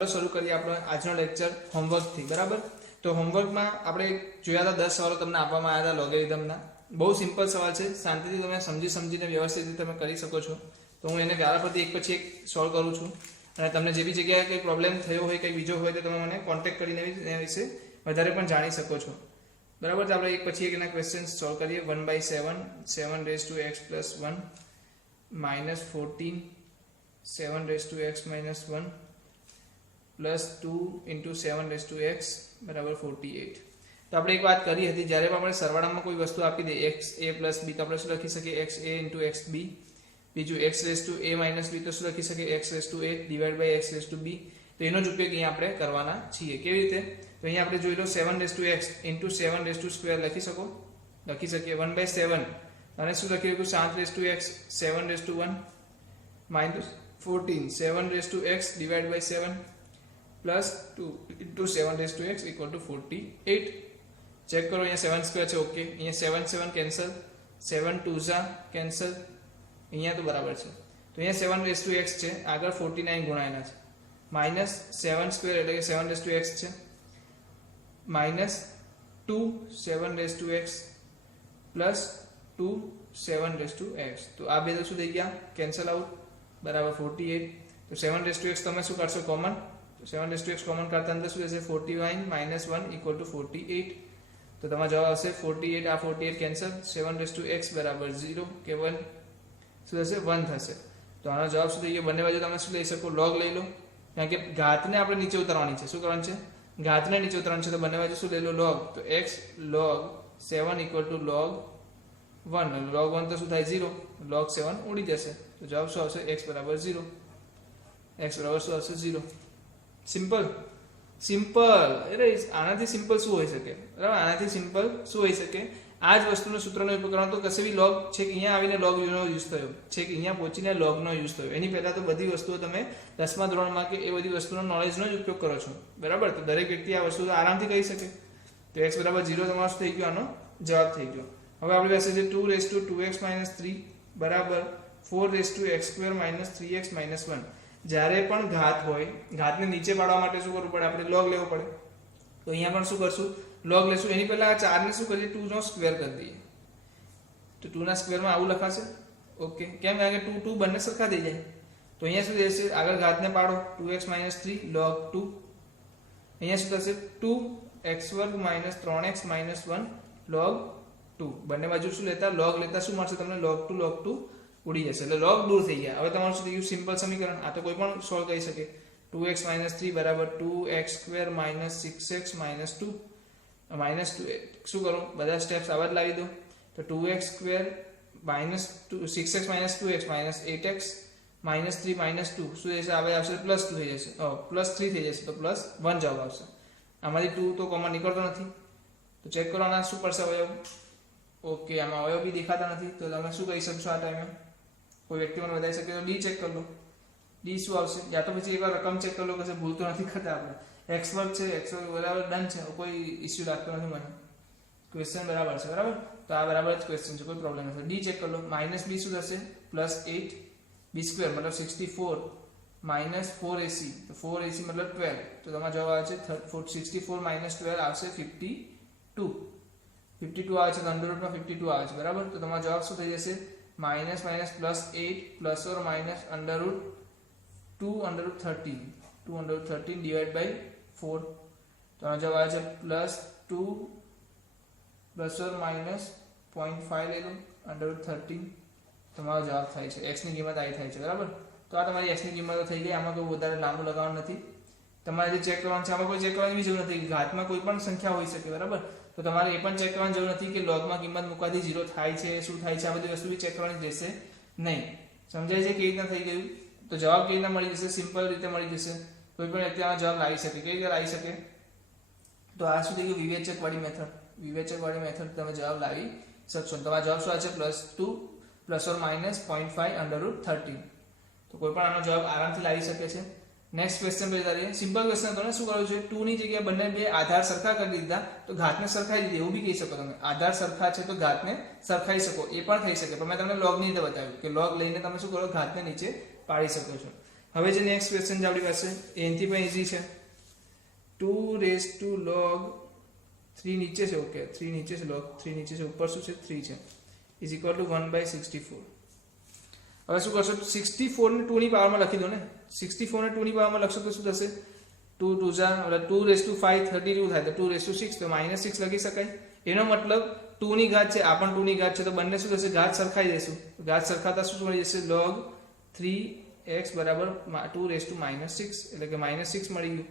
શરૂ કરીએ આપણો આજનો લેક્ચર હોમવર્કથી બરાબર। તો હોમવર્કમાં આપણે જોયા હતા 10 સવાલો તમને આપવામાં આવ્યા હતા લોગેરિધમના। બહુ સિમ્પલ સવાલ છે, શાંતિથી તમે સમજીને વ્યવસ્થિત રીતે તમે કરી શકો છો। તો હું એને ગાળા પરથી એક પછી એક સોલ્વ કરું છું અને તમને જે બી જગ્યાએ કંઈ પ્રોબ્લેમ થયો હોય કંઈ બીજો હોય તો તમે મને કોન્ટેક્ટ કરીને એના વિશે વધારે પણ જાણી શકો છો બરાબર। તો આપણે એક પછી એક એના ક્વેશ્ચન્સ સોલ્વ કરીએ। 1/7 7 - 1 -14 7 - x - 1 प्लस 2 इंटू 7 बराबर 48। तो આપણે એક વાત કરી હતી, જ્યારે પણ આપણે સરવાળામાં કોઈ વસ્તુ આપી દે x a પ્લસ b તો આપણે શું લખી શકીએ x a into x b। બીજું x raise to a minus b તો શું લખી શકીએ x raise to a divide by x raise to b। તો એનો જ ઉપયોગ અહીંયા આપણે કરવાના છીએ। કેવી રીતે? તો અહીંયા આપણે જોઈ લો 7 raise to x into 7 raise to square લખી શકીએ 1/7 અને શું લખી શકું 7 raise to x 7 raise to 1 minus 14 7 raise to x divide by 7 plus 2 into 7 raise to x equal to 48। Check करो यहाँ 7 स्क्वायर है ओके, यहाँ 7 7 कैंसल 7 2 जा कैंसल यहाँ तो बराबर है। तो यहाँ 7 रेज़ टू x है आगे 49 गुणाएना है माइनस 7 स्क्वायर એટલે કે 7 રેઝ ટુ x છે minus 2 7 raise to x plus 2 7 raise to x। તો આ બે તો શું થઈ ગયા કેન્સલ આઉટ બરાબર 48। તો 7 રેઝ ટુ x તમે શું કરશો common, 7 raise to x common કરતા અંદર શું થશે 49 - 1 इक्वल टू 48। तो તમારો જવાબ આવશે 48 આ 48 કેન્સલ 7 રેઝ ટુ x બરાબર 0 કે 1 શું થશે 1 થશે। તો આનો જવાબ શું થઈ ગયો બંને બાજુ તમે શું લઈ શકો log લઈ લો, કારણ કે ઘાતને આપણે નીચે ઉતારવાની છે। શું કરવાનું છે ઘાતને નીચે ઉતારવાનું છે, તો બંને બાજુ શું લઈ લો log। તો x log 7 equal to log 1 log 1 તો શું થાય 0 log 7 ઉડી જશે। તો જવાબ શું આવશે x બરાબર 0 x બરાબર શું આવશે 0। सिंपल सिंपल अरे आनाथी सिंपल शू होई सके बराबर, आनाथी सिंपल शू होई सके आज वस्तुनो सूत्रनो उपयोग करવાનો तो कसे भी log છે કે અહીંયા આવીને log નો યુઝ થયો છે કે અહીંયા પહોંચીને log નો યુઝ થયો। એની પહેલા તો બધી વસ્તુઓ તમે 10મા ધોરણમાં કે એ બધી વસ્તુનો નોલેજનો જ ઉપયોગ કરો છો બરાબર। તો દરેક વ્યક્તિ આ વસ્તુ આરામથી કરી શકે। તો x બરાબર 0 તમારો થઈ ગયો, આનો જવાબ થઈ ગયો। હવે આપણી પાસે છે 2 રેઝ ટુ 2x - 3 બરાબર 4 રેઝ ટુ x² - 3x - 1। જ્યારે પણ ઘાત હોય ઘાતને નીચે પાડવા માટે શું કરવું પડે આપણે log લેવો પડે। તો અહીંયા પણ શું કરશું log લેશું। એની પહેલા આ 4 ને શું કરીએ 2 નો સ્ક્વેર કરી દઈએ। તો 2 ના સ્ક્વેરમાં આવું લખાશે ઓકે, કેમ કારણ કે 2 2 બંને સરખા થઈ જાય। તો અહીંયા શું થશે આગળ ઘાતને પાડો 2x - 3 log 2। અહીંયા શું થશે 2x² - 3x - 1 log 2। બંને બાજુ શું લેતા log લેતા શું મળશે તમને log 2 ઉડી જશે એટલે log દૂર થઈ ગયા। હવે તમારું શું થઈ ગયું સિમ્પલ સમીકરણ, આ તો કોઈ પણ સોલ્વ કરી શકે। 2x - 3 બરાબર 2x² - 6x - 2 માઈનસ 2 શું કરો બધા સ્ટેપ્સ આવા જ લાવી દો। તો 2x² - 6x - 2x - 8x - 3 - 2 શું થશે હવે આવશે +2 થઈ જશે +3 થઈ જશે, તો +1 જવાબ આવશે। આમાંથી 2 તો કોમન નીકળતો નથી, તો ચેક કરો આના શું પડશે અવયવ ઓકે, આમાં અવયવ બી દેખાતા નથી। તો તમે શું કહી શકશો આ ટાઈમે કોઈ વ્યક્તિ મને બતાવી શકે તો ડી ચેક कर लो, ડી શું આવશે યા તો પછી એકવાર રકમ ચેક कर लो કે ભૂલ તો નથી કરતા આપણે। x² છે x² બરાબર ડન છે, કોઈ ઇશ્યુ લાગતો નથી મને, ક્વેશ્ચન બરાબર છે બરાબર। તો આ બરાબર જ ક્વેશ્ચન છે, કોઈ પ્રોબ્લેમ નથી। ડી ચેક कर लो -b શું થશે +8 b² मतलब 64 -4ac तो 4ac मतलब 12। तो તમારો જવાબ આવે છે 64 - 12 આવશે 52 આવે છે, તો અંડર રૂટમાં 52 આવે છે બરાબર। તો તમારો જવાબ શું થઈ જશે माइनस माइनस +8 प्लस और माइनस √2 √13 डिवाइड बाय 4। तो जब आ जाए +2 प्लस और माइनस 0.5 ले लो √13 તમારો જવાબ થાય છે। x ની કિંમત આવી થાય છે બરાબર। તો આ તમારી x ની કિંમત થઈ ગઈ, આમાં કોઈ વધારે લાંબુ લગાવવાનું નથી। તમારે જે ચેક કરવાનું છે આમાં કોઈ ચેક કરવાની જરૂર નથી, ઘાતમાં કોઈ પણ સંખ્યા હોઈ શકે બરાબર। તો તમારે એ પણ ચેક કરવાની જરૂર નથી કે logમાં કિંમત મૂકવાથી 0 થાય છે શું થાય છે, આ બધી વસ્તુ બી ચેક કરવાની રહેશે નહીં। સમજાય છે કેવી રીતના થઈ ગયું? તો જવાબ કેવી રીતના મળી જશે સિમ્પલ રીતે મળી જશે। કોઈ પણ વ્યક્તિ આ જવાબ લાવી શકે, કેવી રીતે લાવી શકે? તો આ શું થઈ ગયું વિવેચકવાળી મેથડ તમે જવાબ લાવી શકશો। તમારો જવાબ શું આવે છે +2 પ્લસ ઓર માઇનસ 0.5 √13। તો કોઈ પણ આનો જવાબ આરામથી લાવી શકે છે। नेक्स्ट क्वेश्चन पे जाइए, सिंपल क्वेश्चन तो શું કરવું છે 2 ની જગ્યાએ બંને બે આધાર સરખા કરી દીધા તો ઘાતને સરખાઈ દીધી એવું બી કહી શકો તમે। આધાર સરખા છે તો ઘાતને સરખાઈ શકો એ પણ થઈ શકે, પણ મેં તમને log ની રીતે બતાવ્યું કે log લઈને તમે શું કરો ઘાતને નીચે પાડી શકો છો। હવે જે નેક્સ્ટ ક્વેશ્ચન છે આપણી પાસે એનથી પણ ઈઝી છે 2 રેઝ ટુ log 3 નીચે છે ઓકે 3 નીચે છે log 3 નીચે છે ઉપર શું છે 3 છે ઇઝ ઇક્વલ ટુ 1/64 હવે શું કરશો 64 ને 2 ની પાવરમાં લખી દો ને 64 ને 2 ની પાવરમાં લખશો તો શું થશે 2 2 જા એટલે 2 રેઝ ટુ 5 32 થાય તો 2 રેઝ ટુ 6 તો -6 લખી શકાય એનો મતલબ 2 ની ઘાત છે આ પણ 2 ની ઘાત છે તો બંને શું થશે ઘાત સરખાઈ દેશું ઘાત સરખાતા શું મળી જશે log 3x બરાબર 2 રેઝ ટુ -6 એટલે કે -6 મળી ગયું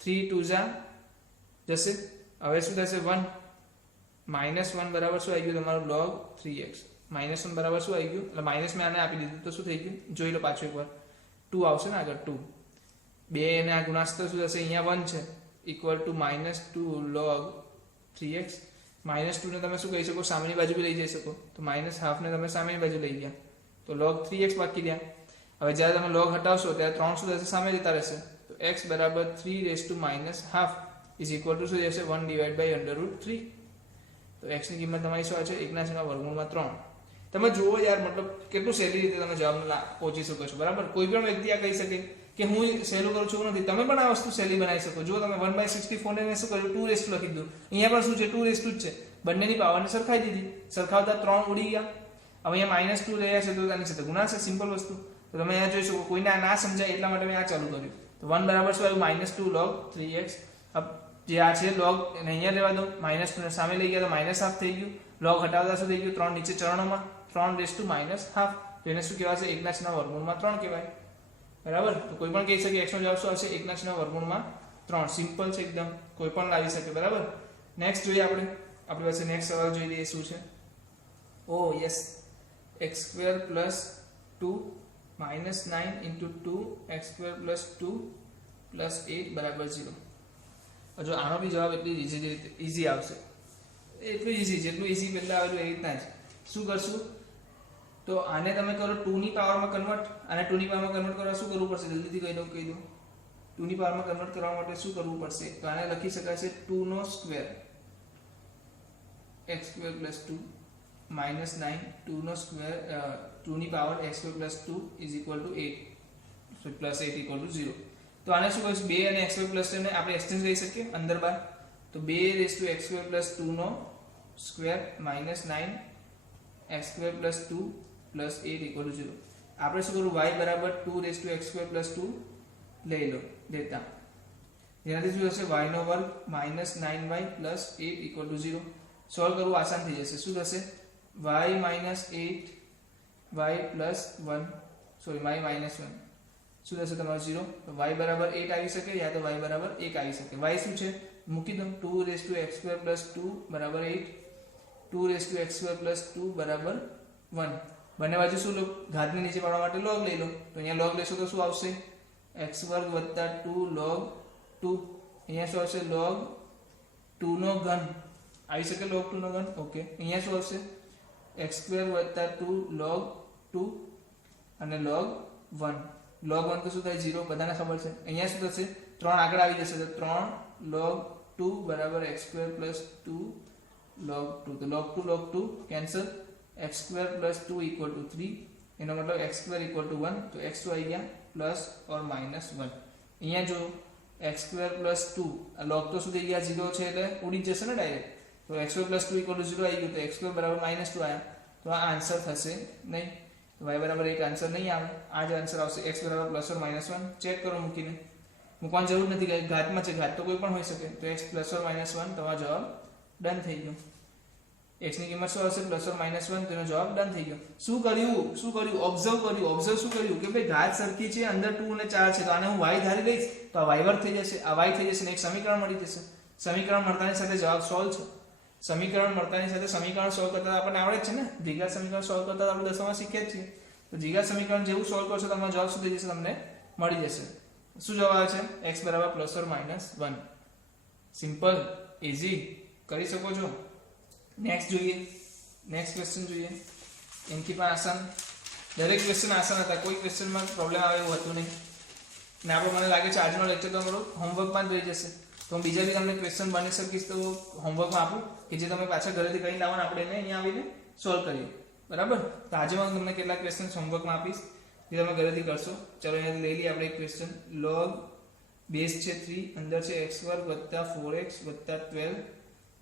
3 2 જા જશે હવે શું થશે 1 -1 બરાબર શું આવી ગયું તમારું log 3x -1 બરાબર શું આવી ગયું એટલે માઈનસ મેં આને આપી દીધું તો શું થઈ ગયું જોઈ લો પાછું એકવાર 2 આવશે ને આગળ 2 2 અને આ ગુણાસ્તર શું થશે અહીંયા 1 છે ઇક્વલ ટુ -2 log 3x -2 ને તમે શું કહી શકો સામેની બાજુ બી લઈ જઈ શકો તો -1/2 ને તમે સામેની બાજુ લઈ ગયા તો log 3x બાકી રહ્યા હવે જ્યારે તમે log હટાવશો ત્યારે 3 શું થશે સામે જતા રહેશે તો x બરાબર 3 raise to -1/2 is equal to શું થશે 1/√3 તો x ની કિંમત તમારી શું આવે છે 1/3 તમે જુઓ યાર મતલબ કેટલું સહેલી રીતે તમે જવાબ પહોંચી શકો છો બરાબર કોઈ પણ વ્યક્તિ આ કહી શકે કે હું સહેલું કરું છું નથી તમે પણ આ વસ્તુ સહેલી બનાવી શકો જો તમે 1/64 ને શું કર્યું 2 રેઝ ટુ લખી દીધું અહીંયા પણ શું છે 2 રેઝ ટુ જ છે બંનેની પાવરને સરખાઈ દીધી સરખાવતા 3 ઉડી ગયા હવે અહીંયા -2 રહ્યા છે તો આની સાથે ગુણાશે સિમ્પલ વસ્તુ તો તમે અહીંયા જોઈ શકો કોઈને આ ના સમજાય એટલા માટે મેં આ ચાલુ કર્યું તો 1 બરાબર શું આવ્યું -2 log 3x જે આ છે log એને અહીંયા લેવા દો -2 ને સામે લઈ ગયા તો -1/2 થઈ ગયું log હટાવતા શું થઈ ગયું 3 નીચે ચરણોમાં 3 રેઝ ટુ -1/2 તો એને શું કહેવાશે 1/3 કહેવાય બરાબર તો કોઈ પણ કહી શકે x નો જવાબ શું આવશે 1/3 સિમ્પલ છે એકદમ કોઈ પણ લાવી શકે બરાબર નેક્સ્ટ જોઈએ આપણે આપણી પાસે નેક્સ્ટ સવાલ જોઈ લઈએ શું છે ઓ યસ x² + 2 -9 * 2 x² + 2 + 8 = 0 જો આનો બી જવાબ એટલી ઈઝી આવશે એટલું ઈઝી જેટલું ઈઝી પહેલા આવેલું એ રીતના જ શું કરશું તો આને તમે કરો 2 ની પાવરમાં કન્વર્ટ આને 2 ની પાવરમાં કન્વર્ટ કરવા શું કરવું પડશે જલ્દીથી કહી દઉં 2 ની પાવરમાં કન્વર્ટ કરવા માટે શું કરવું પડશે તો આને લખી શકાય છે 2 નો સ્ક્વેર x² + 2 -9 2 નો સ્ક્વેર 2 ની પાવર x² + 2 = 8 so +8 = 0 તો આને શું કહીશું 2 અને x² + ને આપણે એક્સચેન્જ કરી શકીએ અંદર બહાર તો 2 રેઝ ટુ x² + 2 નો સ્ક્વેર -9 x² + 2 + 8 = 0 આપણે શું કરવું y બરાબર 2 રેઝ ટુ x² + 2 લઈ લો લેતા જેનાથી શું થશે y નો વર્ગ -9y + 8 = 0 સોલ્વ કરવું આસાન થઈ જશે શું થશે y - 8y + 1 સોરી y - 1 શું થશે તમારું 0 તો y બરાબર 8 આવી શકે યા તો y બરાબર 1 આવી શકે y શું છે મૂકી દો 2 rays two x² + 2 = 8 2 rays two x² + 2 = 1 બંને બાજુ શું લો ઘાતની નીચે પાડવા માટે log લઈ લો તો અહીંયા log લેશો તો શું આવશે x² + 2 log 2 અહીંયા શું આવશે log 2 નો ઘન આવી શકે log 2 નો ઘન ઓકે અહીંયા શું આવશે x² + 2 log 2 અને log 1 log 1 તો શું થાય 0 બધાને ખબર છે અહીંયા શું થશે 3 આગળ આવી જશે તો 3 log 2 = x² + 2 log 2 તો log 2 કેન્સલ x² + 2 = 3 એનો મતલબ x² = 1 તો x2 આવી ગયા પ્લસ ઓર માઈનસ 1 અહીંયા જો x² + 2 આ log તો શું થઈ ગયા 0 છે એટલે ઉડી જશે ને ડાયરેક્ટ તો x² + 2 = 0 આવી ગયું તો x² = -2 આયા તો આ આન્સર થશે નહીં તો y બરાબર 1 આન્સર નહીં આવે આ જ આન્સર આવશે x બરાબર +or -1 ચેક કરો મૂકીને મૂકવાની જરૂર નથી કે ઘાતમાં છે ઘાત તો કોઈ પણ હોઈ શકે તો x +or -1 તમારો જવાબ ડન થઈ ગયો x ની કિંમત શું આવશે +or -1 તેનો જવાબ ડન થઈ ગયો શું કર્યું ઓબ્ઝર્વ શું કર્યું કે ભાઈ ઘાત સરખી છે અંદર 2 અને 4 છે તો આને હું y ધારી લઈશ તો આ y વર્ગ થઈ જશે આ y થઈ જશે ને એક સમીકરણ મળી જશે સમીકરણ મળતાની સાથે જવાબ સોલ્વ છે સમીકરણ મળતાની સાથે સમીકરણ સોલ્વ કરતા આપણને આવડે છે ને દ્વિઘાત સમીકરણ સોલ્વ કરતા આપણે 10માં શીખ્યા છીએ તો દ્વિઘાત સમીકરણ જેવું સોલ્વ કરશો તમારો જવાબ શું થઈ જશે તમને મળી જશે શું જવાબ આવે છે x બરાબર +or -1 સિમ્પલ ઈઝી કરી શકો છો નેક્સ્ટ જોઈએ નેક્સ્ટ ક્વેશ્ચન જોઈએ એનથી પણ આસાન દરેક ક્વેશ્ચન આસાન હતા કોઈ ક્વેશ્ચનમાં પ્રોબ્લેમ આવે એવું હતું નહીં ને આપણે મને લાગે છે આજનો લેક્ચર તો અમારો હોમવર્કમાં જ રહી જશે તો હું બીજા બી તમને ક્વેશ્ચન બની શકીશ તો હોમવર્કમાં આપું કે જે તમે પાછા ઘરેથી કરીને લાવવાના આપણે એને અહીંયા આવીને સોલ્વ કરીએ બરાબર તો આજે હું તમને કેટલાક ક્વેશ્ચન હોમવર્કમાં આપીશ એ તમે ઘરેથી કરશો. ચલો અહીંયા લઈ લઈએ આપણે એક ક્વેશ્ચન. log બેઝ છે 3, અંદર છે x2 + 4x + 12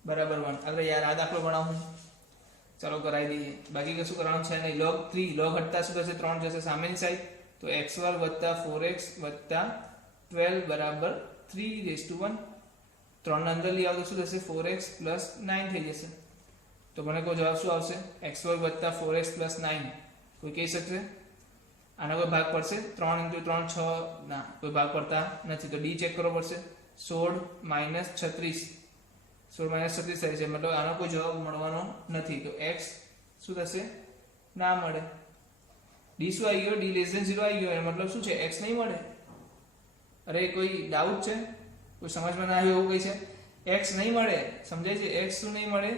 બરાબર 1. આપણે યાર આ દાખલો ગણાવું. ચાલો કરાવી દઈએ. બાકી કશું કરવાનું છે નહીં. log 3 log હટતા શું થશે? 3 જશે સામેની સાઈડ. તો x2 + 4x + 12 બરાબર 3/1. 3 ને અંદર લઈ આવો તો શું થશે? 4x + 9 થઈ જશે. તો મને કોઈ જવાબ શું આવશે? x2 + 4x + 9. કોઈ કહી શકશે? આનો કોઈ ભાગ પડશે? 3 × 3 6 ના, કોઈ ભાગ પડતા નથી. તો ડી ચેક કરવો પડશે. 16 - 36 16 - 36 થાય છે, મતલબ આનો કોઈ જવાબ મળવાનો નથી. તો x શું થશે? ના મળે. ડી શું આવી ગયો? ડી <0 આવી ગયો. મતલબ શું છે? x નહીં મળે. અરે કોઈ ડાઉટ છે? કોઈ સમજમાં ના આવ્યું એવું કઈ છે? x નહીં મળે. સમજાય છે? x શું નહીં મળે?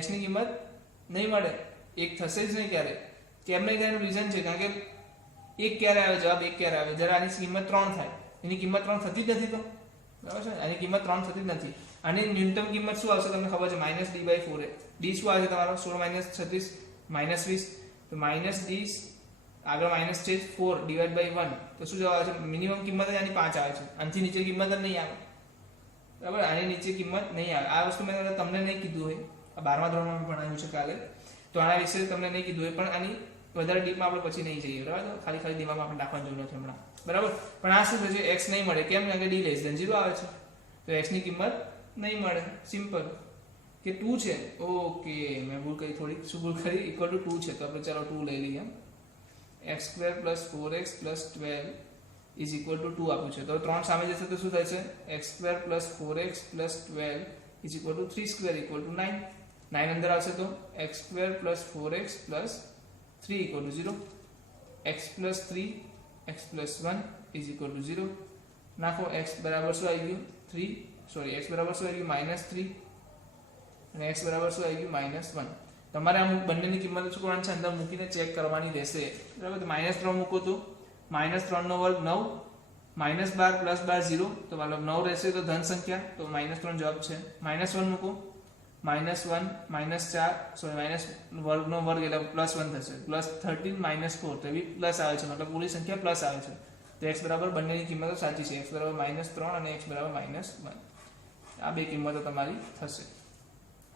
x ની કિંમત નહીં મળે. એક થશે જ નહીં ક્યારે. કેમ નહીં થાય? એનું રીઝન છે કારણ કે એક ક્યારે આવે? જવાબ એક ક્યારે આવે? જ્યારે આની કિંમત 3 થાય. એની કિંમત 3 થતી જ નથી. તો બરાબર છે. આની કિંમત 3 થતી જ નથી. આની ન્યૂનતમ કિંમત શું આવશે? તમને ખબર છે? -d/4. d શું આવે છે તમારો? 16 - 36 -20. તો -d આગળ માઇનસ છે 4 / 1. તો શું જવાબ આવે છે? મિનિમમ કિંમત જ આની 5 આવે છે. આનાથી નીચે કિંમત જ નહીં આવે. બરાબર? આની નીચે કિંમત નહીં આવે. આ વસ્તુ મેં તમને નહીં કીધું હોય. આ 12મા ધોરણમાં મેં ભણાવ્યું છે કાલે. તો આના વિશે તમને નહીં કીધું હોય, પણ આની વધારે ડીપમાં આપણે પછી નહીં જઈએ. બરાબર? ખાલી દિમાગમાં આપણે નાખવાની જરૂર નથી હમણાં. બરાબર? પણ આ શું થશે? x નહીં મળે. કેમ? કારણ કે d < 0 આવે છે. તો x ની કિંમત નહીં મળે. સિમ્પલ. કે 2 છે. ઓકે, મેં ભૂલ કરી થોડી. શું ભૂલ કરી? = 2 છે. તો આપણે ચાલો 2 લઈ લઈએ. x2 + 4x + 12 = 2 આપ્યું છે. તો 3 સામે જશે તો શું થશે? x2 + 4x + 12 = 3² = 9. 9 અંદર આવશે તો x2 + 4x + 3 = 0. x + 3 x + 1 = 0. નાખો. x બરાબર શું આવી ગયું? 3. સોરી, x બરાબર શું આવી ગયું? -3. અને x બરાબર શું આવી ગયું? -1. તમારે આ બંનેની કિંમત શું કરવાની છે? અંદર મૂકીને ચેક કરવાની રહેશે. બરાબર? તો -3 મૂકો તો -3 નો વર્ગ 9, -12 + 12 0. તો મતલબ 9 રહેશે. તો ધન સંખ્યા. તો -3 જવાબ છે. -1 મૂકો. -1 -4 સોરી વર્ગનો વર્ગ એટલે +1 થશે. +13 -4 તો એવી પ્લસ આવે છે. મતલબ પૂરી સંખ્યા પ્લસ આવે છે. તો x બરાબર બંનેની કિંમતો સાચી છે. x બરાબર -3 અને x બરાબર -1. આ બે કિંમતો તમારી થશે.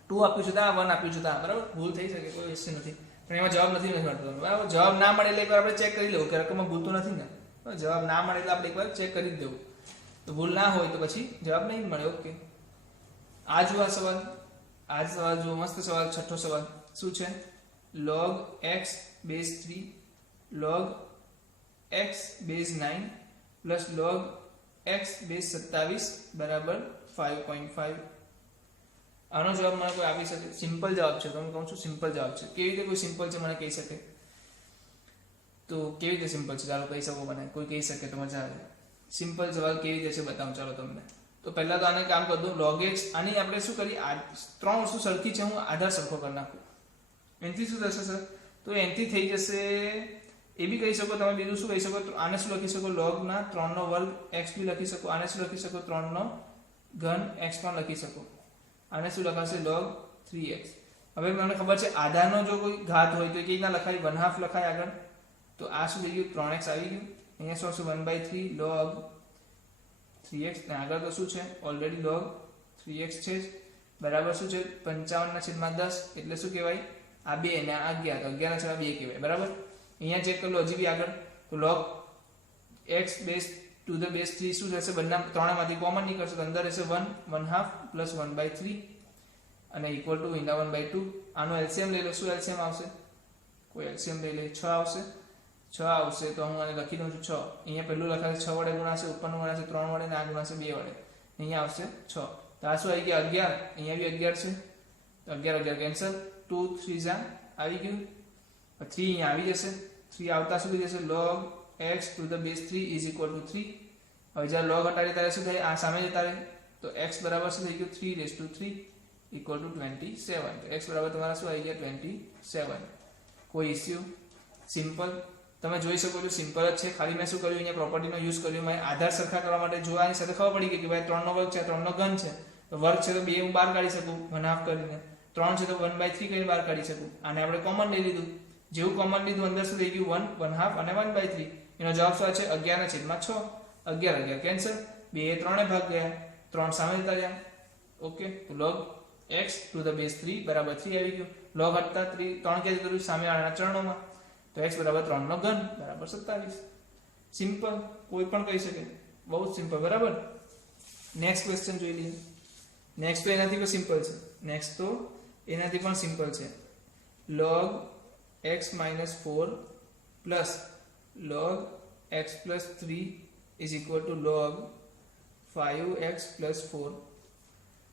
2 આપ્યું છે તો આ 1 આપ્યું છે તો આ. બરાબર? ભૂલ થઈ શકે, કોઈ ઇશ્યુ નથી. પણ એમાં જવાબ નથી મળતો. બરાબર? જવાબ ના મળે એટલે એકવાર આપણે ચેક કરી લેવું કે રકમમાં ભૂલ તો નથી ને. જવાબ ના મળે એટલે આપણે એકવાર ચેક કરી જ દેવું. તો ભૂલ ના હોય તો પછી જવાબ નહીં મળે. ઓકે, આ જુઓ આ સવાલ. આ સવાલ જુઓ, મસ્ત સવાલ. 6થો સવાલ શું છે? log x base 3 log x base 9 plus log x base 27 બરાબર 5.5. આનો જવાબ મને કોઈ આપી શકે? સિમ્પલ જવાબ છે. તો હું કહું છું સિમ્પલ જવાબ છે. કેવી રીતે કોઈ સિમ્પલ છે મને કહી શકે? તો કેવી રીતે સિમ્પલ છે? ચાલો કહી શકો મને. કોઈ કહી શકે તો મજા આવે. સિમ્પલ સવાલ કેવી રીતે છે બતાવું ચાલો તમને. તો પહેલા તો આને કામ કરી દઉં. log x આની આપણે શું કરીએ? 3 વસ્તુ સરખી છે. હું આધાર સરખો કરી નાખું. એનથી શું થશે સર? તો એનથી થઈ જશે. એ બી કહી શકો તમે. બીજું શું કહી શકો? તો આને શું લખી શકો? log ના 3 નો વર્ગ x બી લખી શકો. આને શું લખી શકો? 3 નો ઘન x પણ લખી શકો. આને શું લખાશે? log 3x. હવે મને ખબર છે આધારનો જો કોઈ ઘાત હોય તો કેવી રીતના લખાય? 1/2 લખાય આગળ. તો આ શું થઈ ગયું? 3x આવી ગયું. અહીંયા શું આવશે? 1/3 log 3x. ને આગળ તો શું છે? ઓલરેડી log 3x છે જ. બરાબર શું છે? 55/10. એટલે શું કહેવાય? આ 2 અને આ 11. તો 11/2 કહેવાય. બરાબર? અહીંયા ચેક કરી લો હજી બી આગળ. તો log x base to the base 3 શું થશે? બંને ત્રણેયમાંથી કોમન નીકળશે તો અંદર રહેશે 1 1/2 plus 1/3 અને equal to 1/2. આનો LCM લઈ લો. શું LCM આવશે? કોઈ LCM લઈ લે. 6 આવશે. 6 આવશે તો હું આને લખી દઉં છું 6. અહીંયા પહેલું લખાશે 6 વડે ગુણાશે, ઉપરનું ગુણાશે 3 વડે, ને આ ગુણાશે 2 વડે. અહીંયા આવશે 6. તો આ શું આવી ગયા? 11. અહીંયા બી 11 છે. તો 11 કેન્સલ. 2 3 આવી ગયું. 3 અહીંયા આવી જશે. 3 આવતા શું થઈ જશે? log x to the base 3 is equal to 3. હવે જ્યારે log હટાડીએ ત્યારે શું થાય? આ સામે જતા રહે. તો x બરાબર શું થઈ ગયું? 3/3 equal to 27. તો x બરાબર તમારા શું આવી ગયા? 27. કોઈ ઇશ્યુ? સિમ્પલ. તમે જોઈ શકો છો સિમ્પલ જ છે. ખાલી મેં શું કર્યું? અહીંયા પ્રોપર્ટીનો યુઝ કર્યો. મેં આધાર સરખા કરવા માટે જો આની સાથે ખબર પડી ગઈ કે ભાઈ 3 નો વર્ગ છે, 3 નો ઘન છે. તો વર્ગ છે તો 2 હું બહાર કાઢી શકું 1/2 કરીને. 3 છે તો 1/3 કરીને બહાર કાઢી શકું. આને આપણે કોમન લઈ લીધું. જેવું કોમન લીધું અંદર શું થઈ ગયું 1 1/2 અને 1/3 એનો જવાબ શું છે 11/6 11 કેન્સલ 2 એ 3 ભાગ ગયા 3 સામે જતા રહ્યા ઓકે તો log x to the base 3 બરાબર 3 આવી ગયું log હતા 3 કે જરૂર સામે વાળાના ચરણોમાં તો x બરાબર 3 નો ઘન બરાબર 27 સિમ્પલ કોઈ પણ કહી શકે બહુ સિમ્પલ બરાબર નેક્સ્ટ ક્વેશ્ચન જોઈ લઈએ નેક્સ્ટ તો એનાથી પણ સિમ્પલ છે નેક્સ્ટ તો એનાથી પણ સિમ્પલ છે log x minus 4 plus log x plus 3 is equal to log 5x plus 4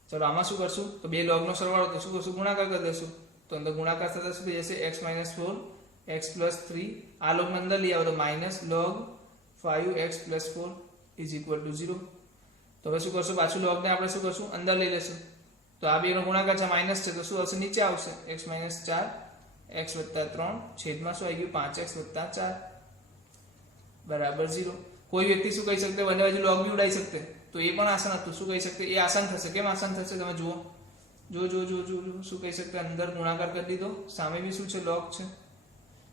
ચલો આમાં શું કરશું તો બે log નો સરવાળો તો શું કરશું ગુણાકાર કરી દેશું તો અંદર ગુણાકાર થતા શું થઈ જશે x minus 4 x plus 3 આ log ને અંદર લઈ આવો તો minus log 5x plus 4 is equal to 0 તો હવે શું કરશું પાછું log ને આપણે શું કરશું અંદર લઈ લેશું તો આ બેનો ગુણાકાર છે માઈનસ છે તો શું આવશે નીચે આવશે x minus 4 x વત્તા 3 છેદમાં શું આવી ગયું 5x વત્તા 4 બરાબર 0 કોઈ વ્યક્તિ શું કહી શકતે બંને બાજુ log બી ઉડાઈ શકતે તો એ પણ આસાન હતું શું કહી શકતે એ આસાન થશે કેમ આસાન થશે તમે જુઓ જો શું કહી શકતે અંદર ગુણાકાર કરી દીધો સામે બી શું છે log છે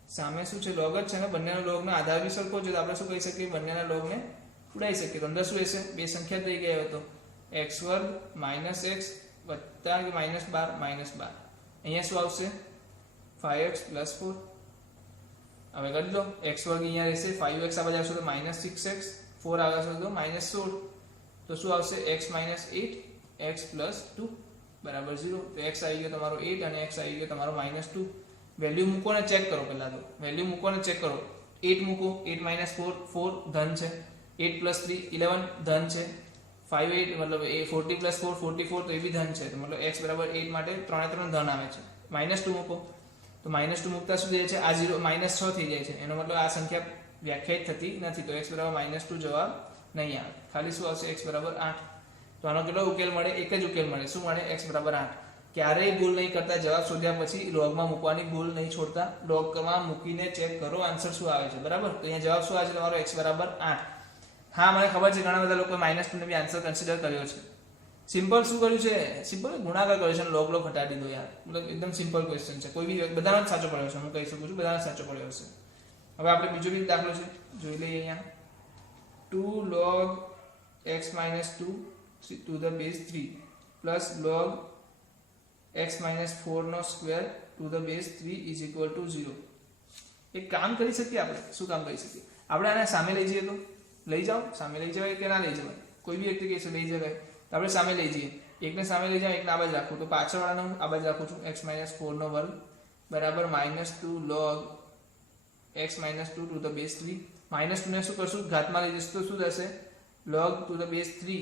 સામે શું છે log જ છે ને બંનેના log નો આધાર બી સરખો છે તો આપણે શું કહી શકીએ બંનેના log ને ઉડાઈ શકીએ તો અંદર શું રહેશે બે સંખ્યા થઈ ગયા હતો x વર્ગ માઈનસ x વત્તા કે માઈનસ 12 અહીંયા શું આવશે 5x plus 4 હવે કરી લો x વર્ગ અહીંયા રહેશે 5x આ બાજુ આવશે તો -6x 4 આવશે તો -16 તો શું આવશે x minus 8 x plus 2 બરાબર 0 તો x આવી ગયો તમારો 8 અને x આવી ગયો તમારો -2 વેલ્યુ મૂકો ને ચેક કરો પહેલા તો વેલ્યુ મૂકો ને ચેક કરો 8 મૂકો 8 minus 4 ધન છે 8 plus 3 11 ધન છે 5 8 મતલબ એ 40 plus 4 44 તો એ બી ધન છે તો મતલબ x બરાબર 8 માટે 3 ધન આવે છે -2 મૂકો તો -2 મૂકતા શું થાય છે આ 0 -6 થઈ જાય છે એનો મતલબ આ સંખ્યા વ્યાખ્યાયિત થતી નથી તો x બરાબર -2 જવાબ નહીં આવે ખાલી શું આવશે x બરાબર 8 તો આનો કેટલો ઉકેલ મળે એક જ ઉકેલ મળે શું મળે x બરાબર 8 ક્યારેય ભૂલ નહીં કરતા જવાબ શોધ્યા પછી log માં મૂકવાની ભૂલ નહીં છોડતા log માં મૂકીને ચેક કરો આન્સર શું આવે છે બરાબર તો અહીંયા જવાબ શું આવે છે તમારો x બરાબર 8 હા મને ખબર છે ઘણા બધા લોકોએ -2 ને બી આન્સર કન્સિડર કર્યો છે સિમ્પલ શું કર્યું છે સિમ્પલ ગુણાકાર કર્યો છે log ઘટાડી દો યાર મતલબ એકદમ સિમ્પલ ક્વેશ્ચન છે કોઈ બી બધાનો જ સાચો પડ્યો છે હું કહી શકું છું બધાનો સાચો પડ્યો છે હવે આપણે બીજો બી દાખલો છે જોઈ લઈએ અહીંયા 2 log x minus 2 to the base 3 plus log x minus 4 નો square to the base 3 is equal to 0 એક કામ કરી શકીએ આપણે શું કામ કરી શકીએ આપણે આને સામે લઈ જઈએ તો લઈ જાઓ સામે લઈ જવાય કે ના લઈ જવાય કોઈ બી વ્યક્તિ કહેશે લઈ જવાય તો આપણે સામે લઈ જઈએ એકને સામે લઈ જાવ એકને આ બાજુ રાખું તો પાછળવાળાનો આ બાજુ રાખું છું x minus 4 નો વર્ગ બરાબર -2 log x minus 2 to the base 3 -2 ને શું કરશું ઘાતમાં લઈ જશું તો શું થશે log to the base 3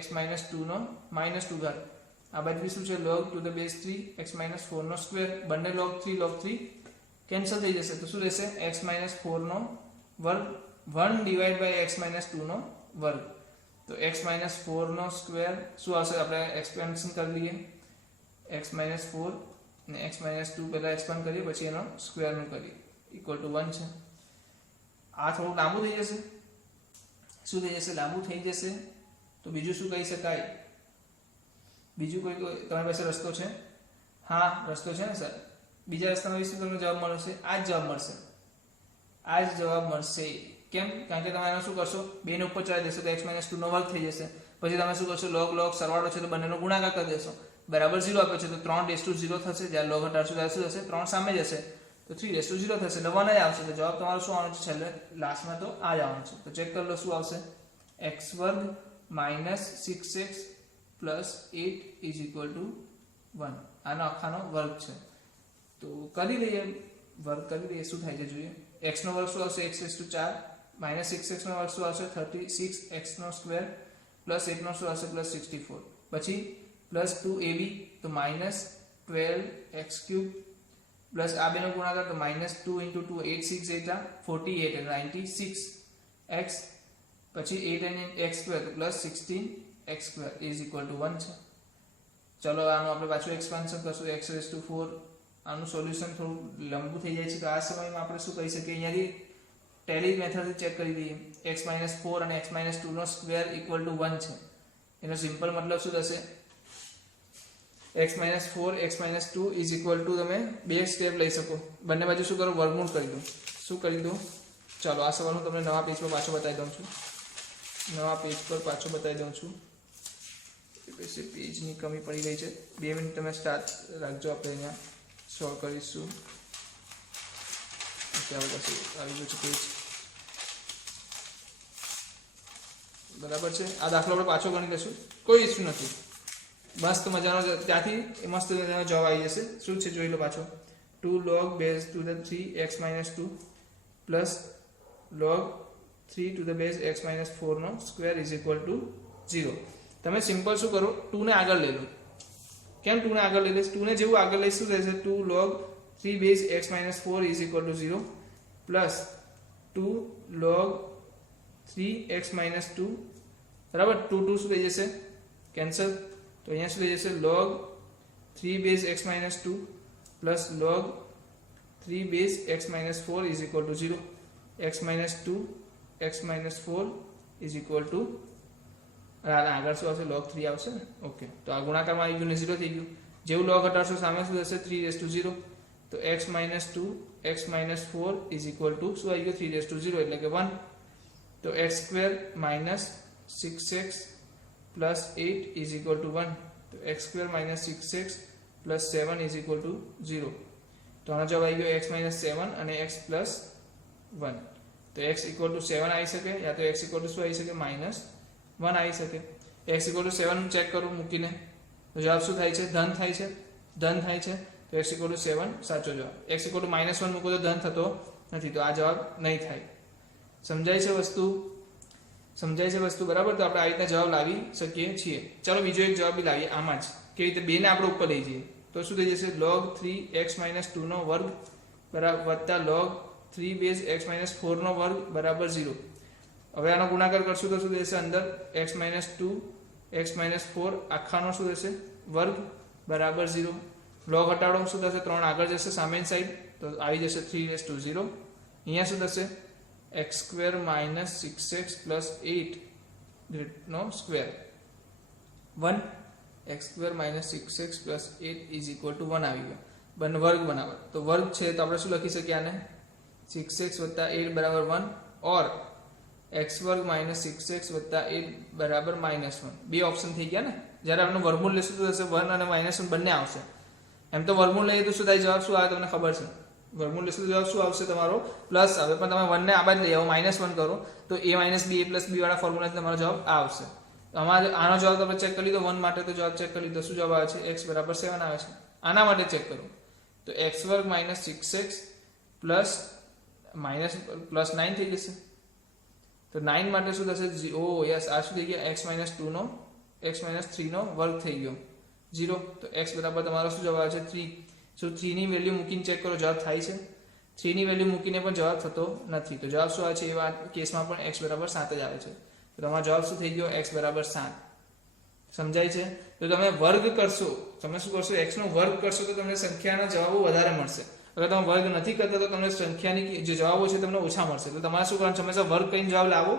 x minus 2 નો -2 ઘાત આ બાજુ શું છે log to the base 3 x minus 4 નો સ્ક્વેર બંને log 3 કેન્સલ થઈ જશે તો શું રહેશે x minus 4 નો વર્ગ 1 ડિવાઇડ બાય x minus 2 નો વર્ગ તો x minus 4 નો સ્ક્વેર શું આવશે આપણે એક્સપેન્શન કરી લઈએ x minus 4 ને x minus 2 પહેલા એક્સપાન્ડ કરીએ પછી એનો સ્ક્વેર નું કરીએ ઇક્વલ ટુ 1 છે આ થોડું લાંબુ થઈ જશે શું થઈ જશે લાંબુ થઈ જશે તો બીજું શું કહી શકાય બીજું કોઈ તમારી પાસે રસ્તો છે હા રસ્તો છે ને સર બીજા રસ્તામાં વિશે તમને જવાબ મળશે આ જ જવાબ મળશે કેમ કારણ કે તમે એનો શું કરશો બે ને ઉપર ચડાવી દેશો તો x minus 2 નો વર્ગ થઈ જશે પછી તમે શું કરશો log સરવાળો છે તો બંનેનો ગુણાકાર કરી દેશો બરાબર 0 આપ્યો છે તો 3 થશે જ્યારે log હટાડશો ત્યારે શું થશે 3 સામે જશે તો 3 થશે એટલે 1 જ આવશે તો જવાબ તમારો શું આવવાનો છે છેલ્લે લાસ્ટમાં તો આ જ આવવાનો છે તો ચેક કરી લો શું આવશે x વર્ગ -6x + 8 is equal to 1 આનો આખાનો વર્ગ છે તો કરી લઈએ વર્ગ કરી લઈએ શું થાય છે જોઈએ x નો વર્ગ શું આવશે x ^ 4 -6x નો વર્ગ શું આવશે 36x નો સ્ક્વેર + 8 નો શું આવશે +64 પછી +2ab તો -12x³ પ્લસ આ બેનો ગુણાકાર તો -2 * 2 8 6 8 48 એટલે 96x પછી 8x² તો +16x² is equal to 1 છે ચલો આનું આપણે પાછું એક્સપાન્શન કરશું x⁴ આનું સોલ્યુશન થોડું લંબુ થઈ જાય છે તો આ સમયમાં આપણે શું કહી શકીએ અહીંયાથી ટેલી મેથડથી ચેક કરી દઈએ x - 4 અને x - 2 નો સ્ક્વેર = 1 છે એનો સિમ્પલ મતલબ શું થશે x minus 4 x minus 2 is equal two તમે બે સ્ટેપ લઈ શકો, બંને બાજુ શું કરો વર્ગમૂળ કરી દો. શું કરી દો? ચાલો આ સવાલ હું તમને નવા પેજ પર પાછો બતાવી દઉં છું. નવા પેજ પર પાછો બતાવી દઉં છું. પેજની કમી પડી ગઈ છે. 2 મિનિટ તમે સ્ટાર્ટ રાખજો, આપણે અહીંયા સોલ્વ કરીશું. ત્યાર પછી આવી ગયું છે પેજ. બરાબર છે. આ દાખલો આપણે પાછો ગણી લઈશું, કોઈ ઇસ્યુ નથી. મસ્ત મજાનો ત્યાંથી મસ્ત મજાનો જવાબ આવી જશે. શું છે જોઈ લો પાછો. 2 log base to the 3x minus 2 plus log 3 to the base x minus 4 નો સ્ક્વેર ઇઝ ઇક્વલ ટુ 0. તમે સિમ્પલ શું કરો, 2 ને આગળ લઈ લો. કેમ 2 ને આગળ લઈ લઈશ? 2 ને જેવું આગળ લઈશ શું થશે? 2 log 3 base x minus 4 is equal to 0 plus 2 log 3x minus 2 બરાબર. 2 શું થઈ જશે? કેન્સલ. તો અહીંયા શું થઈ જશે? log 3 base x minus 2 plus log 3 base x minus 4 is equal to 0. x minus 2 x minus 4 is equal to આગળ શું આવશે? log 3 આવશે ને. ઓકે, તો આ ગુણાકારમાં આવી ગયું ને 0 થઈ ગયું. જેવું log હટાડશો સામે શું થશે? 3 raised to 0. તો x minus 2 x minus 4 is equal to શું આવી ગયું? 3 raised to 0 એટલે કે 1. તો x square minus 6x plus 8 is equal to 1. તો x square minus 6x plus 7 is equal to 0. તો આનો જવાબ આવી ગયો x minus 7 અને x plus 1. તો x equal to 7 આવી શકે, યા તો x equal to શું આવી શકે? minus 1 આવી શકે. x equal to 7 ચેક કરું મૂકીને, તો જવાબ શું થાય છે? ધન થાય છે. ધન થાય છે. તો x equal to 7 સાચો જવાબ. x equal to minus 1 મૂકો તો ધન થતો નથી, તો આ જવાબ નહીં થાય. સમજાય છે વસ્તુ? સમજાય છે વસ્તુ? બરાબર. તો આપણે આ રીતના જવાબ લાવી શકીએ છીએ. ચાલો બીજો એક જવાબ બી લાવીએ આમાં જ. કેવી રીતે? 2 ને આપણે ઉપર લઈ જઈએ તો શું થઈ જશે? log 3x minus 2 નો વર્ગ બરાબર વત્તા log 3 base x minus 4 નો વર્ગ બરાબર 0. હવે આનો ગુણાકાર કરશું તો શું થશે? અંદર x minus 2 x minus 4 આખાનો શું થશે? વર્ગ બરાબર 0. log હટાડો શું થશે? 3 આગળ જશે સામેની સાઈડ, તો આવી જશે 3 raised to 0. અહીંયા શું થશે? x square minus 6x plus 8 નો square 1. x square minus 6x plus 8 is equal to 1 આવી ગયો. બંને વર્ગ બનાવે તો વર્ગ છે, તો આપણે શું લખી શકીએ આને? 6x વત્તા 8 બરાબર 1 ઓર x વર્ગ minus 6x વત્તા 8 બરાબર -1. બે ઓપ્શન થઈ ગયા ને. જ્યારે આપણે વર્ગમૂળ લેશું તો થશે 1 અને -1 બંને આવશે. એમ તો વર્ગમૂળ લઈએ તો શું થાય? જવાબ શું આવે તમને ખબર છે? વર્ગમૂળ લેશું તો જવાબ શું આવશે તમારો? પ્લસ આવે. પણ તમે 1 ને આ બાજુ લઈ આવો -1 કરો તો a - b a + b વાળા ફોર્મ્યુલાથી તમારો જવાબ આ આવશે. અમારે આનો જવાબ તમે ચેક કરી લીધો 1 માટે, તો જવાબ ચેક કરી લીધો. શું જવાબ આવે છે? x બરાબર 7 આવે છે. આના માટે ચેક કરો તો x વર્ગ minus 6x પ્લસ 9 થઈ જશે. તો 9 માટે શું થશે? ઓ યસ, આ શું થઈ ગયા? x minus 2 નો x minus 3 નો વર્ગ થઈ ગયો 0. તો x બરાબર તમારો શું જવાબ આવે છે? 3. સો 3 ની વેલ્યુ મૂકીને ચેક કરો જવાબ થાય છે. 3 ની વેલ્યુ મૂકીને પણ જવાબ થતો નથી, તો જવાબ શું આવે છે? એવા કેસમાં પણ x બરાબર 7 જ આવે છે. તો તમારો જવાબ શું થઈ ગયો? x બરાબર 7. સમજાય છે? તો તમે વર્ગ કરશો, તમે શું કરશો? x નો વર્ગ કરશો તો તમને સંખ્યાના જવાબો વધારે મળશે. અગર તમે વર્ગ નથી કરતા તો તમને સંખ્યાની જે જવાબો છે તમને ઓછા મળશે. તો તમારે શું કરવાનું છે? હંમેશા વર્ગ કરીને જવાબ લાવો.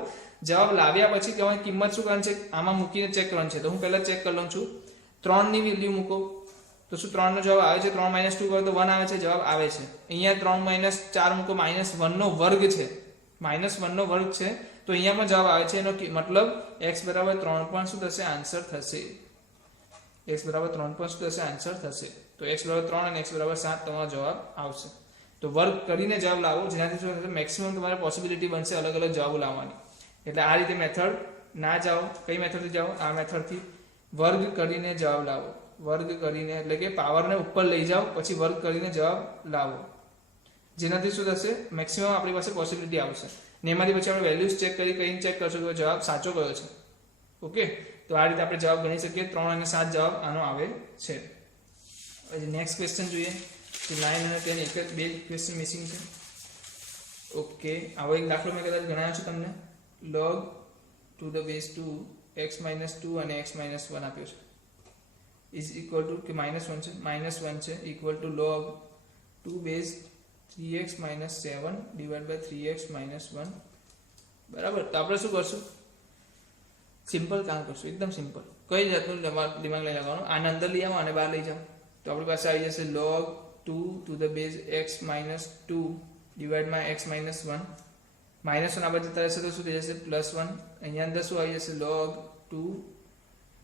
જવાબ લાવ્યા પછી તમારી કિંમત શું કરવાની છે? આમાં મૂકીને ચેક કરવાનું છે. તો હું પહેલા ચેક કરી લઉં છું. 3 ની વેલ્યુ મૂકો તો શું 3 નો જવાબ આવે છે? 3 - 2 કરો તો 1 આવે છે. જવાબ આવે છે. અહીંયા 3 - 4 મૂકો, -1 નો વર્ગ છે. -1 નો વર્ગ છે, તો અહીંયા પણ જવાબ આવે છે. એનો મતલબ x બરાબર 3 પણ શું થશે? આન્સર થશે. x બરાબર 3 પણ શું થશે? આન્સર થશે. તો x બરાબર 3 અને x બરાબર 7 તમારો જવાબ આવશે. તો વર્ગ કરીને જવાબ લાવો, જેનાથી શું થશે? મેક્સિમમ તમારે પોસિબિલિટી બનશે અલગ અલગ જવાબો લાવવાની. એટલે આ રીતે મેથડ ના જાઓ. કઈ મેથડથી જાઓ? આ મેથડથી. વર્ગ કરીને જવાબ લાવો. વર્ગ કરીને એટલે કે પાવરને ઉપર લઈ જાઓ, પછી વર્ગ કરીને જવાબ લાવો, જેનાથી શું થશે? મેક્સિમમ આપણી પાસે પોસિબિલિટી આવશે. ને એમાંથી પછી આપણે વેલ્યુઝ ચેક કરીને ચેક કરશું કે જવાબ સાચો કયો છે. ઓકે, તો આ રીતે આપણે જવાબ ગણી શકીએ. 3 અને 7 જવાબ આનો આવે છે. હવે નેક્સ્ટ ક્વેશ્ચન જોઈએ. તો 9 અને 10 એક જ બે ક્વેશ્ચન મિસિંગ છે. ઓકે, આવો એક દાખલો મેં કદાચ ગણાવ્યો છે તમને. log to the base 2 x minus 2 અને x minus 1 આપ્યો છે is equal to કે -1 છે, -1 છે equal to log 2 base 3x minus 7 divided by 3x minus 1 બરાબર. તો આપણે શું કરશું? સિમ્પલ કામ કરશું, એકદમ સિમ્પલ. કઈ જાતનું દિમાગ લઈ લાવવાનું, આને અંદર લઈ આવો અને બહાર લઈ જાઓ તો આપણી પાસે આવી જશે log 2 to the base x minus 2 divided by x minus 1. -1 આ બાજુ જતા રહેશે તો શું થઈ જશે +1. અહીંયા અંદર શું આવી જશે log 2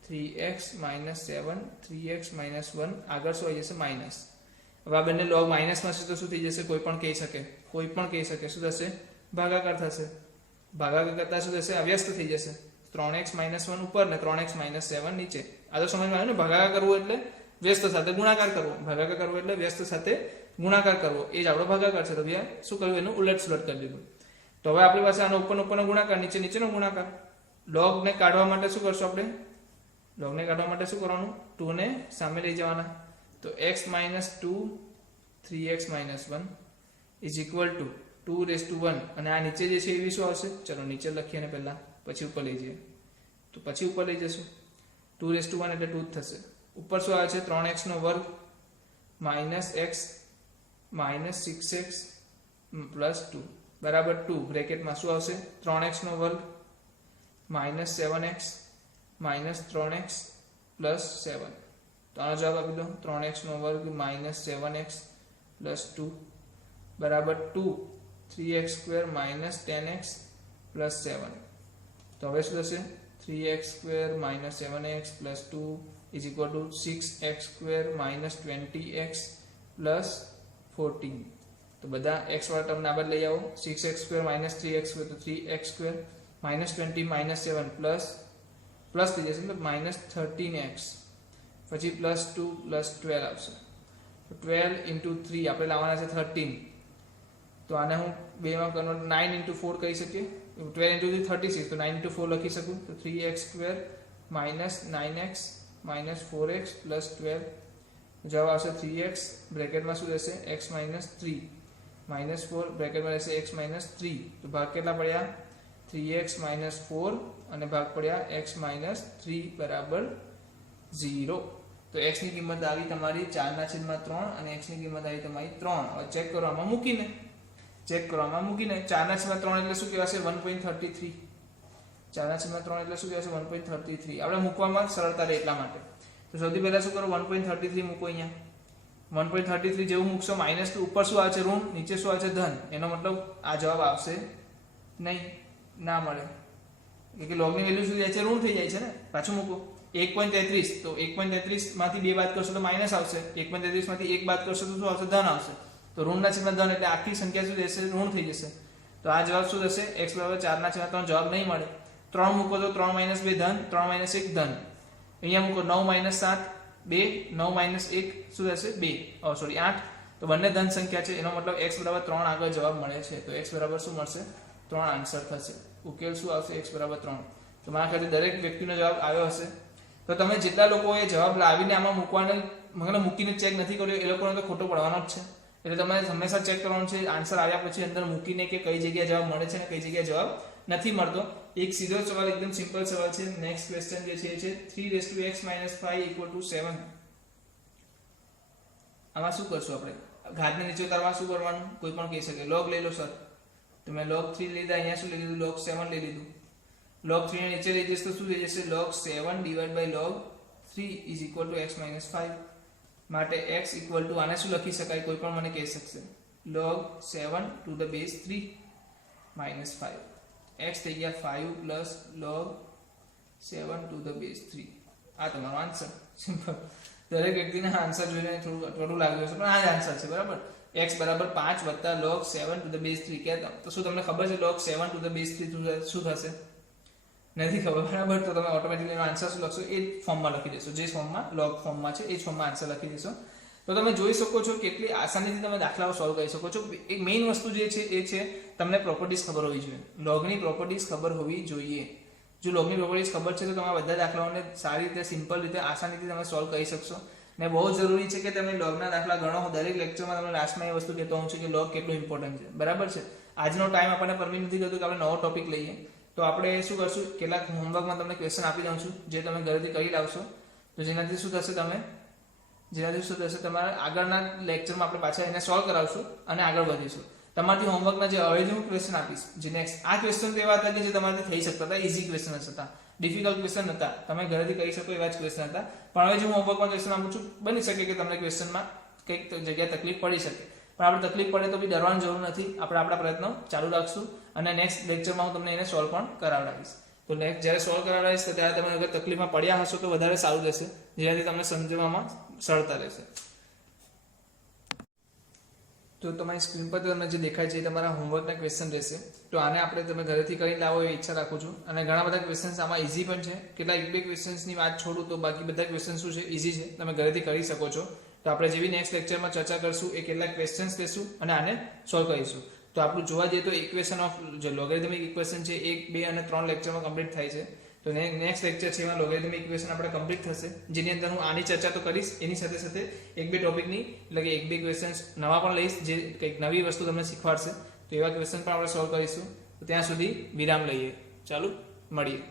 3x minus 7 3x minus 1 આગળ શું આવી જશે માઇનસ. હવે આ બંને log માઇનસમાં છે તો શું થઈ જશે, કોઈ પણ કહી શકે, શું થશે, ભાગાકાર થશે. ભાગાકાર કરતા શું થશે, અવ્યસ્ત થઈ જશે. 3x minus 1 ઉપર ને 3x minus 7 નીચે. આ તો સમજમાં આવ્યું ને, ભાગાકાર કરવો એટલે વ્યસ્ત સાથે ગુણાકાર કરવો, ભાગાકાર કરવો એટલે વ્યસ્ત સાથે ગુણાકાર કરવો, એ જ આપણો ભાગાકાર છે. તો ભાઈ શું કર્યું, એનું ઉલટ સુલટ કરી દીધું. તો હવે આપણી પાસે આનો ઉપરનો ગુણાકાર, નીચેનો ગુણાકાર. log ને કાઢવા માટે શું કરશું આપણે, log ને કાઢવા માટે શું કરવાનું, 2 ને સામે લઈ જવાના. તો x minus 2 3x minus 1 is equal to 2 raised to 1. અને આ નીચે જે છે એવી શું આવશે, ચલો નીચે લખીએ ને પહેલા, પછી ઉપર લઈ જઈએ. તો પછી ઉપર લઈ જશું, 2 raised to 1 એટલે 2 જ થશે. ઉપર શું આવે છે, 3x નો વર્ગ minus x minus 6x plus 2 બરાબર 2. બ્રેકેટમાં શું આવશે, 3x નો વર્ગ minus 7x minus 3x plus 7. તો આનો જવાબ આપી દો, 3x નો વર્ગ minus 7x plus 2 બરાબર 2. 3x square minus 10x plus 7. તો હવે શું થશે, 3x square minus 7x plus 2 is equal to 6x square minus 20x plus 14. તો બધા x વાળા ટર્મ ના બદલે લઈ આવો. 6x square minus 3x square તો 3x square minus 20 minus 7 plus થઈ જશે તો minus 13x, પછી plus 2 plus 12 આવશે. તો 12 into 3 આપણે લાવવાના છે 13. તો આને હું બેમાં કન્વર્ટ 9 into 4 કરી શકીએ. 12 into 3 36, તો 9 into 4 લખી શકું. તો 3x square minus 9x minus 4x plus 12. જવાબ આવશે 3x, બ્રેકેટમાં શું રહેશે, x minus 3 minus 4 બ્રેકેટમાં રહેશે x minus 3. તો ભાગ કેટલા પડ્યા, 3x minus 4 અને ભાગ પડ્યા x minus 3 બરાબર 0. તો x ની કિંમત આવી તમારી 4/3 અને x ની કિંમત આવી તમારી 3. હવે ચેક કરવામાં મૂકીને 4/3 એટલે શું કહેવાશે, 1.33. 4/3 એટલે શું કહેવાશે, 1.33. આપણે મૂકવામાં સરળતા રહે એટલા માટે. તો સૌથી પહેલા શું કરો, 1.33 મૂકો. અહીંયા 1.33 જેવું મૂકશો, માઇનસ ઉપર શું આવે છે, ઋણ, નીચે શું આવે છે, ધન. એનો મતલબ આ જવાબ આવશે નહીં, ના મળે. કે log ની વેલ્યુ શું જાય છે, ઋણ થઈ જાય છે ને. પાછું મૂકો 1.33. તો 1.33 માંથી 2 બાદ કરશો તો માઇનસ આવશે. 1.33 માંથી 1 બાદ કરશો તો શું આવશે, ધન આવશે. તો ઋણના છેદમાં ધન એટલે આખી સંખ્યા શું થશે, ઋણ થઈ જશે. તો આ જવાબ શું થશે, x બરાબર 4/3 જવાબ નહીં મળે. 3 મૂકો તો 3 - 2 ધન, 3 - 1 ધન. અહીંયા મૂકો 9 - 7 2, 9 - 1 શું થશે, 2. 8. તો બંને ધન સંખ્યા છે, એનો મતલબ x બરાબર 3 આગળ જવાબ મળે છે. તો x બરાબર શું મળશે, 3 આન્સર થશે. ઉકેલ શું આવશે, x બરાબર 3. તો મારા ખ્યાલથી દરેક વ્યક્તિનો જવાબ આવ્યો હશે. તો તમે જેટલા લોકોએ જવાબ લાવીને આમાં મૂકીને ચેક નથી કર્યો એ લોકોને તો ખોટો પડવાનો જ છે. એટલે તમારે હંમેશા ચેક કરવાનું છે આન્સર આવ્યા પછી અંદર મૂકીને કે કઈ જગ્યાએ જવાબ મળે છે અને કઈ જગ્યાએ જવાબ નથી મળતો. એક સીધો સવાલ, એકદમ સિમ્પલ સવાલ છે. નેક્સ્ટ ક્વેશ્ચન જે છે 3x - 5 = 7. આમાં શું કરશું આપણે, ઘાતને નીચે ઉતારવા શું કરવાનું, કોઈ પણ કહી શકે log લઈ લો સર. તો મેં log 3 લીધા, અહીંયા શું લઈ લીધું, log 7 લઈ લીધું. log 3 ને નીચે લઈ જશે તો શું થઈ જશે, log 7 divided by log 3 is equal to x minus 5. માટે x equal to આને શું લખી શકાય, કોઈ પણ મને કહી શકશે, log 7 to the base 3 minus 5. x થઈ ગયા 5 plus log 7 to the base 3. આ તમારો આન્સર. સિમ્પલ. દરેક વ્યક્તિને આન્સર જોઈને થોડું લાગ્યું હશે પણ આ જ આન્સર છે, બરાબર. x બરાબર 5 વત્તા log 7 to the base 3. કે તો શું તમને ખબર છે log 7 to the base 3 શું થશે, નથી ખબર, બરાબર. તો તમે ઓટોમેટિકલી એનો આન્સર શું લખશો, એ ફોર્મમાં લખી દેશો, જે ફોર્મમાં log ફોર્મમાં છે એ જ ફોર્મમાં આન્સર લખી દેશો. તો તમે જોઈ શકો છો કેટલી આસાનીથી તમે દાખલાઓ સોલ્વ કરી શકો છો. એક મેઇન વસ્તુ જે છે એ છે તમને પ્રોપર્ટીઝ ખબર હોવી જોઈએ, લોગની પ્રોપર્ટીઝ ખબર હોવી જોઈએ. જો લોગની પ્રોપર્ટીઝ ખબર છે તો તમે બધા દાખલાઓને સારી રીતે, સિમ્પલ રીતે, આસાનીથી તમે સોલ્વ કરી શકશો. ને બહુ જરૂરી છે કે તમે લોગના દાખલા ગણો. દરેક લેક્ચરમાં તમને લાસ્ટમાં એ વસ્તુ કહેતો હોઉં છું કે લોગ કેટલું ઇમ્પોર્ટન્ટ છે, બરાબર છે. આજનો ટાઈમ આપણને પરમિટ નથી કરતો કે આપણે નવો ટોપિક લઈએ. તો આપણે શું કરશું, કેટલાક હોમવર્કમાં તમને ક્વેશ્ચન આપી દઉં છું જે તમે ઘરેથી કરી લાવશો. તો જેનાથી શું થશે, તમારા આગળના લેક્ચરમાં આપણે પાછા એને સોલ્વ કરાવશું અને આગળ વધીશું. તમારાથી હોમવર્કના જે હવે હું ક્વેશ્ચન આપીશ જે નેક્સ્ટ આ ક્વેશ્ચન તો એવા હતા કે જે તમારાથી થઈ શકતા હતા, ઇઝી ક્વેશ્ચન હતા, ડિફિકલ્ટ ક્વેશ્ચન હતા, તમે ઘરેથી કરી શકો એવા જ ક્વેશ્ચન હતા. પણ હવે જે હું હોમવર્કમાં ક્વેશ્ચન આપું છું, બની શકે કે તમને ક્વેશ્ચનમાં કંઈક જગ્યાએ તકલીફ પડી શકે, પણ આપણે તકલીફ પડે તો બી ડરવાની જરૂર નથી. આપણે આપણા પ્રયત્નો ચાલુ રાખશું અને નેક્સ્ટ લેક્ચરમાં હું તમને એને સોલ્વ પણ કરાવડાવીશ. તો નેક્સ્ટ જ્યારે સોલ્વ કરાવડાવીશ તો ત્યારે તમે અગર તકલીફમાં પડ્યા હશો તો વધારે સારું રહેશે, જેનાથી તમને સમજવામાં સરળતા રહેશે. તો તમારી સ્ક્રીન પર તમને જે દેખાય છે એ તમારા હોમવર્કના ક્વેશ્ચન રહેશે. તો આને આપણે તમે ઘરેથી કરીને લાવો એવી ઈચ્છા રાખું છું. અને ઘણા બધા ક્વેશ્ચન્સ આમાં ઇઝી પણ છે, કેટલા એક બે ક્વેશ્ચન્સની વાત છોડું તો બાકી બધા ક્વેશ્ચન શું છે ઇઝી છે, તમે ઘરેથી કરી શકો છો. તો આપણે જેવી નેક્સ્ટ લેક્ચરમાં ચર્ચા કરશું એ કેટલાક ક્વેશ્ચન્સ લેશું અને આને સોલ્વ કરીશું. તો આપણું જોવા જઈએ તો ઇક્વેશન ઓફ જે લોગેરિધમિક ઇક્વેશન છે 1, 2 અને 3 લેક્ચરમાં કમ્પ્લીટ થાય છે. તો નેક્સ્ટ લેક્ચર છે એમાં લોગેરિધમિક ઇક્વેશન આપણે કમ્પ્લીટ થશે, જેની અંદર હું આની ચર્ચા તો કરીશ, એની સાથે સાથે એક બે ટોપિકની એટલે કે એક બે ક્વેશ્ચન્સ નવા પણ લઈશ જે કંઈક નવી વસ્તુ તમને શીખવાડશે. તો એવા ક્વેશ્ચન પણ આપણે સોલ્વ કરીશું. તો ત્યાં સુધી વિરામ લઈએ, ચાલો મળીએ.